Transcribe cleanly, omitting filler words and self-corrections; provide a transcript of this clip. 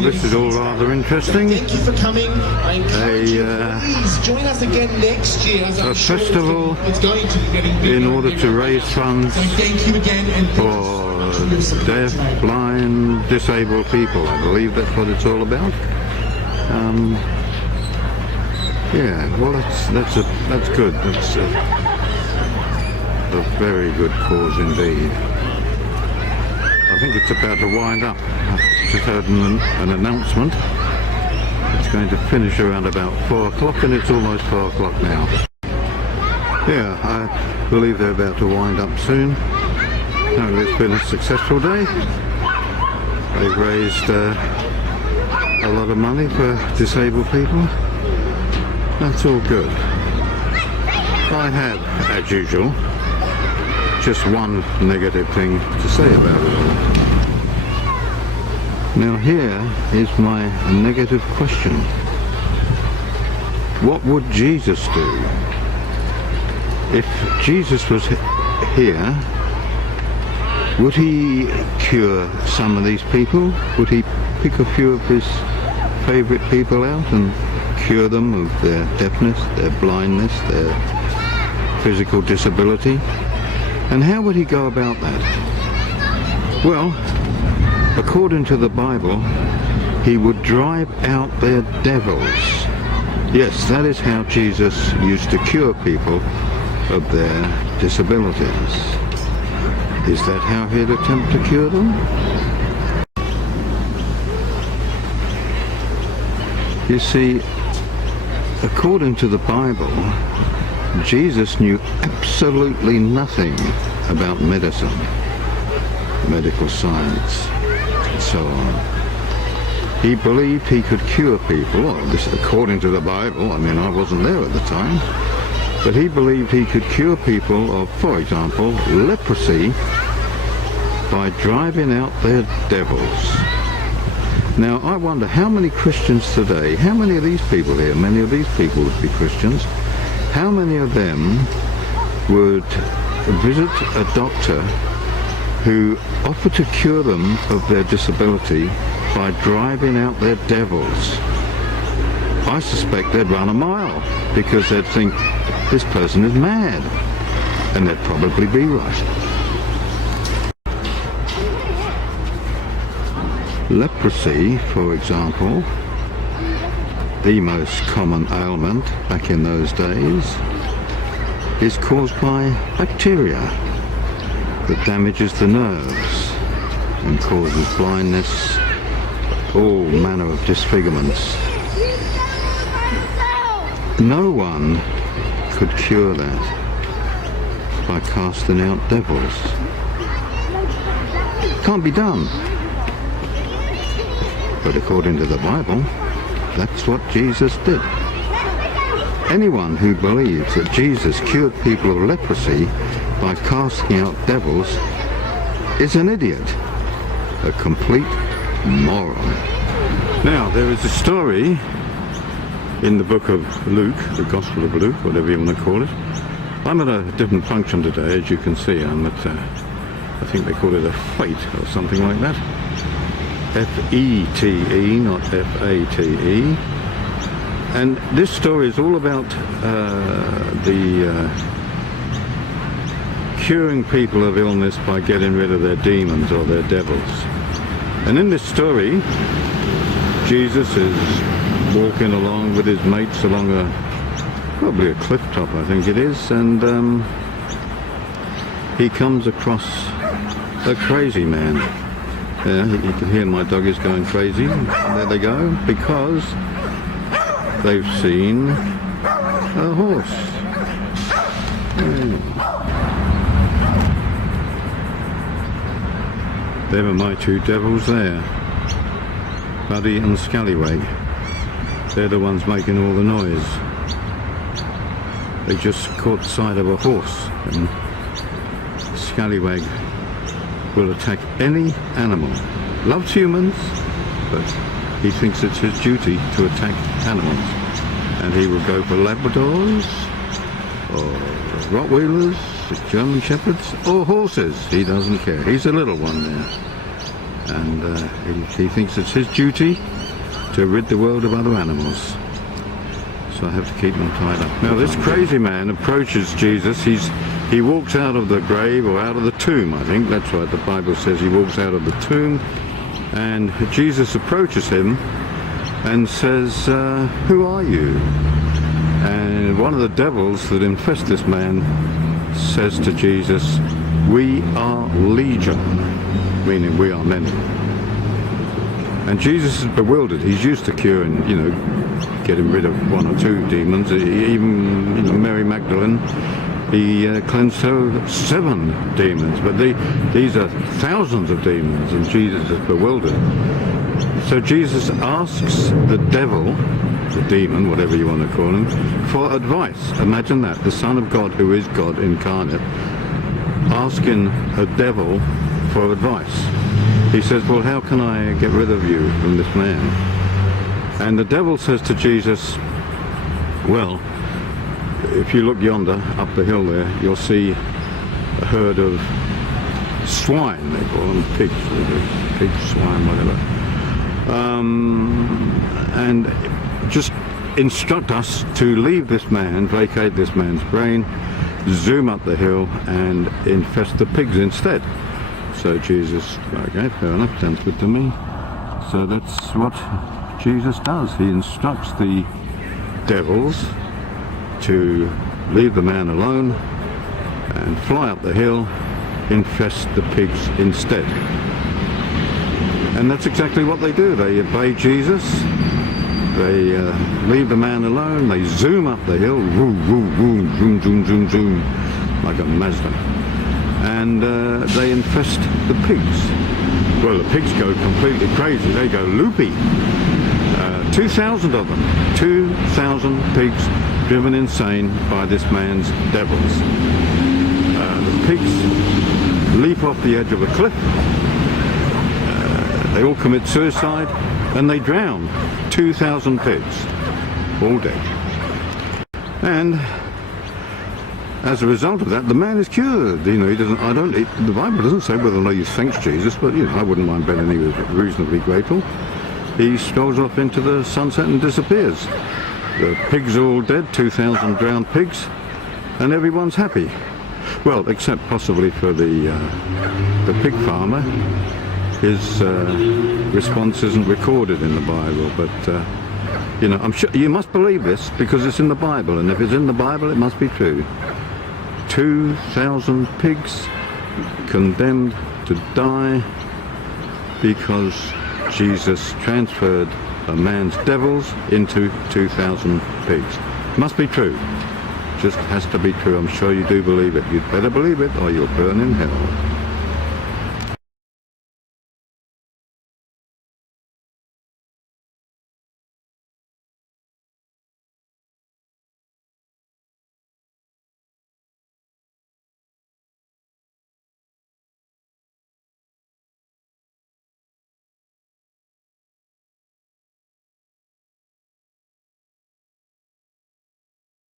This is all rather interesting. Thank you for coming. I encourage you, please join us again next year. As I'm A sure festival it's going to be getting bigger in and order bigger. to raise funds So thank you again and for deaf, blind, disabled people. I believe that's what it's all about. Yeah, well, that's good. That's a very good cause indeed. I think it's about to wind up. I've just heard an announcement. It's going to finish around about 4 o'clock, and it's almost 4 o'clock now. Yeah, I believe they're about to wind up soon. Apparently it's been a successful day. They've raised a lot of money for disabled people. That's all good. I have, as usual, just one negative thing to say about it all. Now here is my negative question. What would Jesus do? If Jesus was here, would he cure some of these people? Would he pick a few of his favourite people out and cure them of their deafness, their blindness, their physical disability? And how would he go about that? Well, according to the Bible, he would drive out their devils. Yes, that is how Jesus used to cure people of their disabilities. Is that how he'd attempt to cure them? You see, according to the Bible, Jesus knew absolutely nothing about medicine, medical science, and so on. He believed he could cure people, well, this according to the Bible. I mean, I wasn't there at the time, but he believed he could cure people of, for example, leprosy by driving out their devils. Now, I wonder how many Christians today, how many of these people here, many of these people would be Christians, how many of them would visit a doctor who offered to cure them of their disability by driving out their devils? I suspect they'd run a mile because they'd think this person is mad, and they'd probably be right. Leprosy, for example, the most common ailment back in those days, is caused by bacteria that damages the nerves and causes blindness, all manner of disfigurements. No one could cure that by casting out devils. Can't be done. But according to the Bible, that's what Jesus did. Anyone who believes that Jesus cured people of leprosy by casting out devils is an idiot, a complete moron. Now, there is a story in the book of Luke, the Gospel of Luke, whatever you want to call it. I'm at a different function today, as you can see. I'm at, I think they call it a fete or something like that. F-E-T-E, not F-A-T-E. And this story is all about curing people of illness by getting rid of their demons or their devils. And in this story, Jesus is walking along with his mates along probably a cliff top, I think it is, and he comes across a crazy man. Yeah, you can hear my doggies going crazy. There they go, because they've seen a horse. There were my two devils there, Buddy and Scallywag. They're the ones making all the noise. They just caught sight of a horse, and Scallywag will attack any animal. Loves humans, but he thinks it's his duty to attack animals. And he will go for Labradors, or Rottweilers, German Shepherds, or horses. He doesn't care. He's a little one there. and he thinks it's his duty to rid the world of other animals. So I have to keep them tied up. Now this crazy man approaches Jesus. He walks out of the grave, or out of the tomb, I think. That's right, the Bible says he walks out of the tomb. And Jesus approaches him and says, who are you? And one of the devils that infest this man says to Jesus, we are legion, meaning we are many. And Jesus is bewildered. He's used to curing, getting rid of one or two demons. Even Mary Magdalene, he cleansed her of 7 demons. But these are thousands of demons, and Jesus is bewildered. So Jesus asks the devil, the demon, whatever you want to call him, for advice. Imagine that, the Son of God, who is God incarnate, asking a devil for advice. He says, well, how can I get rid of you from this man? And the devil says to Jesus, well, if you look yonder, up the hill there, you'll see a herd of swine, they call them, pigs, swine, whatever. And just instruct us to leave this man, vacate this man's brain, zoom up the hill and infest the pigs instead. So Jesus, okay, fair enough, sounds good to me. So that's what Jesus does. He instructs the devils to leave the man alone and fly up the hill, infest the pigs instead. And that's exactly what they do. They obey Jesus, they leave the man alone, they zoom up the hill, woo, woo, woo, zoom, zoom, zoom, zoom, like a Mazda. And they infest the pigs. Well, the pigs go completely crazy. They go loopy. 2,000 of them. 2,000 pigs driven insane by this man's devils. The pigs leap off the edge of a cliff. They all commit suicide and they drown. 2,000 pigs, all dead. And as a result of that, the man is cured. He doesn't. The Bible doesn't say whether or not he thanks Jesus, but I wouldn't mind betting he was reasonably grateful. He strolls off into the sunset and disappears. The pigs are all dead, 2,000 drowned pigs, and everyone's happy. Well, except possibly for the pig farmer. His response isn't recorded in the Bible, but I'm sure you must believe this because it's in the Bible, and if it's in the Bible, it must be true. 2,000 pigs condemned to die because Jesus transferred a man's devils into 2,000 pigs. Must be true. Just has to be true. I'm sure you do believe it. You'd better believe it or you'll burn in hell.